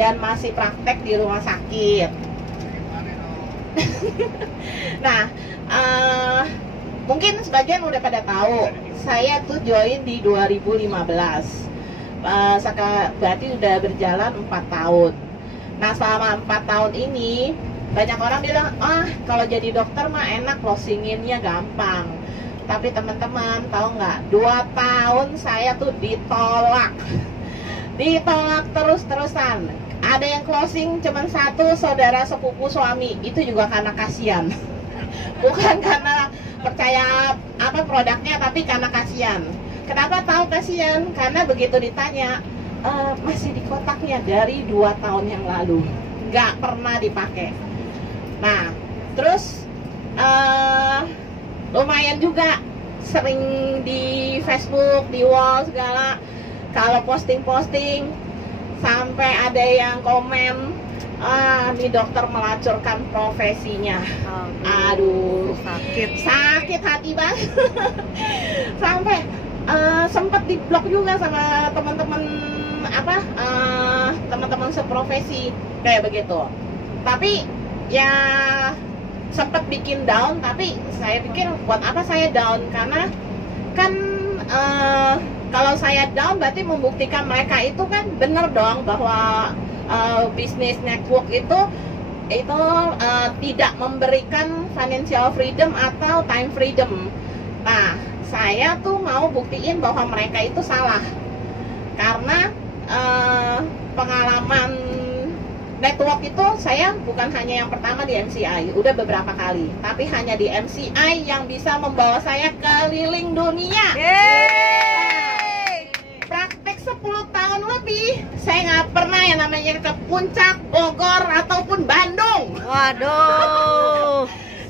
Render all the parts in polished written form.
dan masih praktek di rumah sakit. Nah, mungkin sebagian udah pada tahu, saya tuh join di 2015. Berarti udah berjalan 4 tahun. Nah, selama 4 tahun ini banyak orang bilang, kalau jadi dokter mah enak, closinginnya gampang. Tapi teman-teman tahu nggak, 2 tahun saya tuh ditolak terus-terusan. Ada yang closing cuman 1, saudara sepupu suami, itu juga karena kasihan. Bukan karena percaya produknya, tapi karena kasihan. Kenapa tahu kasihan? Karena begitu ditanya, masih di kotaknya dari 2 tahun yang lalu, nggak pernah dipakai. Nah, terus lumayan juga sering di Facebook, di wall segala, kalau posting-posting sampai ada yang komen, nih dokter melacurkan profesinya. Aduh, sakit hati banget. Sampai sempat diblok juga sama teman-teman teman-teman seprofesi kayak begitu. Tapi ya sempat bikin down, tapi saya pikir buat apa saya down, karena kan kalau saya down berarti membuktikan mereka itu kan bener dong bahwa bisnis network itu tidak memberikan financial freedom atau time freedom. Nah, saya tuh mau buktiin bahwa mereka itu salah, karena pengalaman network itu saya bukan hanya yang pertama di MCI, udah beberapa kali, tapi hanya di MCI yang bisa membawa saya keliling dunia. Praktek 10 tahun lebih, saya nggak pernah yang namanya ke Puncak, Bogor, ataupun Bandung. Waduh.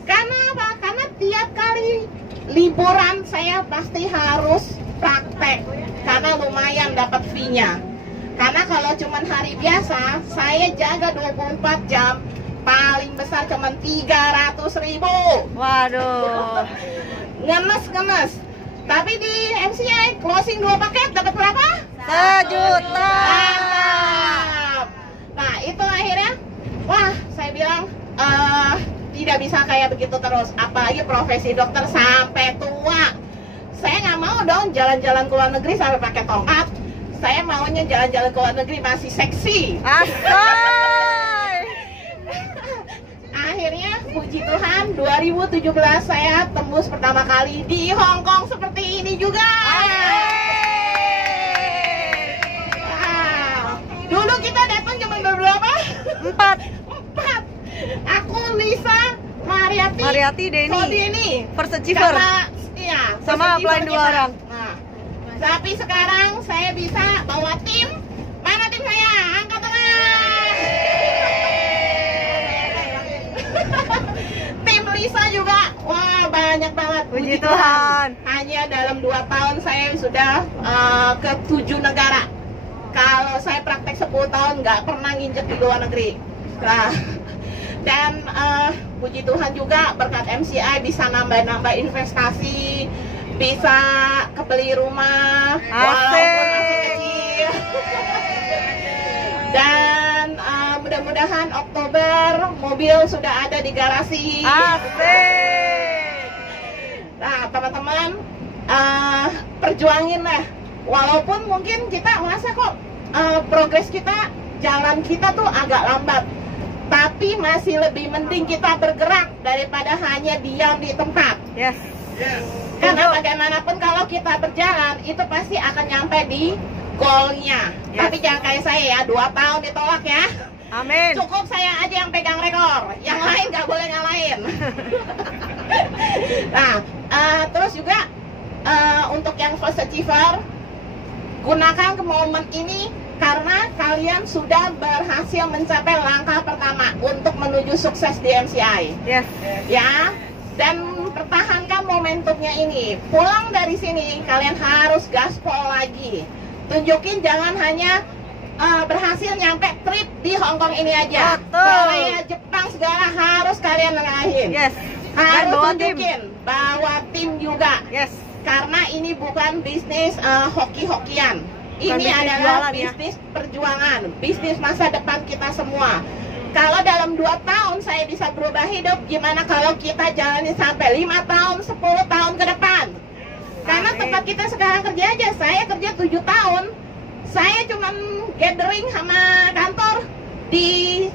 Karena apa? Karena tiap kali liburan saya pasti harus praktek, karena lumayan dapat fee-nya. Karena kalau cuman hari biasa, saya jaga 24 jam, paling besar cuman 300.000. Waduh. Ngemes. Tapi di MCI closing 2 paket dapat berapa? 1 juta. Mantap. Nah, itu akhirnya, wah, saya bilang tidak bisa kayak begitu terus. Apalagi profesi dokter sampai tua. Saya nggak mau dong jalan-jalan ke luar negeri sampai pakai tongkat. Saya maunya jalan-jalan ke luar negeri masih seksi. Asoy. Akhirnya puji Tuhan 2017 saya tembus pertama kali di Hong Kong seperti ini juga. Dulu kita datang cuma berapa? 4. Aku, Lisa, Mariati, Denny, first achiever. Sama upline 2 orang. Nah, tapi sekarang saya bisa bawa tim. Mana tim saya? Angkat tangan. Tim Lisa juga. Wah, banyak banget. Puji Tuhan. Hanya dalam 2 tahun saya sudah ke 7 negara. Kalau saya praktek 10 tahun nggak pernah nginjek di luar negeri. Nah, dan puji Tuhan juga berkat MCI bisa nambah-nambah investasi, bisa kebeli rumah walaupun masih kecil. Dan mudah-mudahan Oktober mobil sudah ada di garasi. Asik. Nah, teman-teman, perjuangin lah. Walaupun mungkin kita merasa kok progres kita, jalan kita tuh agak lambat, tapi masih lebih mending kita bergerak daripada hanya diam di tempat. Yes. Karena bagaimanapun kalau kita berjalan, itu pasti akan nyampe di goalnya. Yes. Tapi jangan kayak saya ya, 2 tahun ditolak ya. Amin. Cukup saya aja yang pegang rekor, yang lain nggak boleh ngalahin. Nah, terus juga untuk yang first achiever, gunakan momen ini karena kalian sudah berhasil mencapai langkah pertama untuk menuju sukses di MCI. Yes. Ya, dan pertahankan momentumnya ini. Pulang dari sini, kalian harus gaspol lagi. Tunjukin jangan hanya berhasil nyampe trip di Hong Kong ini aja. Korea, Jepang segala harus kalian nengahin. Yes. Harus bawa tunjukin bawa tim juga. Yes. Karena ini bukan bisnis hoki-hokian. Ini adalah bisnis perjuangan, bisnis masa depan kita semua. Kalau dalam 2 tahun saya bisa berubah hidup, gimana kalau kita jalani sampai 5 tahun, 10 tahun ke depan? Karena tempat kita sekarang kerja aja, saya kerja 7 tahun. Saya cuman gathering sama kantor di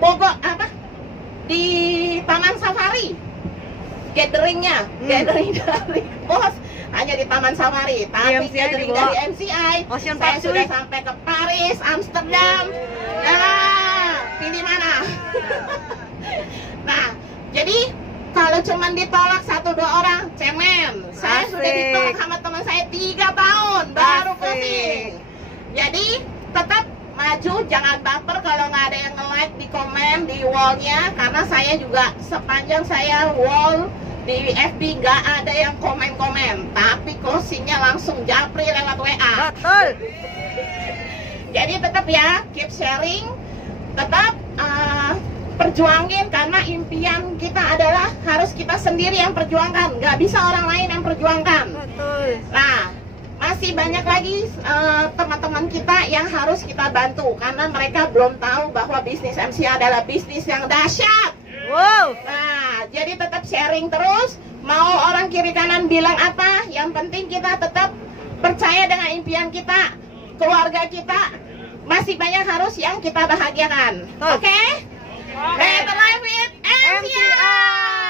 Bogor, di Taman Safari. Gatheringnya, gathering dari bos hanya di Taman Safari, tapi gathering dari MCI, saya sudah sampai ke Paris, Amsterdam. Nah, pilih mana? Nah, jadi kalau cuman ditolak 1-2 orang, cemen. Saya sudah ditolak sama teman saya 3 tahun baru closing. Jadi tetap maju, jangan baper kalau nggak ada yang nge-like di komen di wallnya, karena saya juga sepanjang saya wall di FB nggak ada yang komen-komen, tapi closingnya langsung japri lewat WA. Betul. Jadi tetap ya, keep sharing, tetap perjuangin, karena impian kita adalah harus kita sendiri yang perjuangkan, nggak bisa orang lain yang perjuangkan. Betul. Nah, masih banyak lagi teman-teman kita yang harus kita bantu, karena mereka belum tahu bahwa bisnis MC adalah bisnis yang dahsyat. Wow. Nah, jadi tetap sharing terus. Mau orang kiri kanan bilang apa, yang penting kita tetap percaya dengan impian kita, keluarga kita. Masih banyak harus yang kita bahagiakan. Oke? Better life with MCI.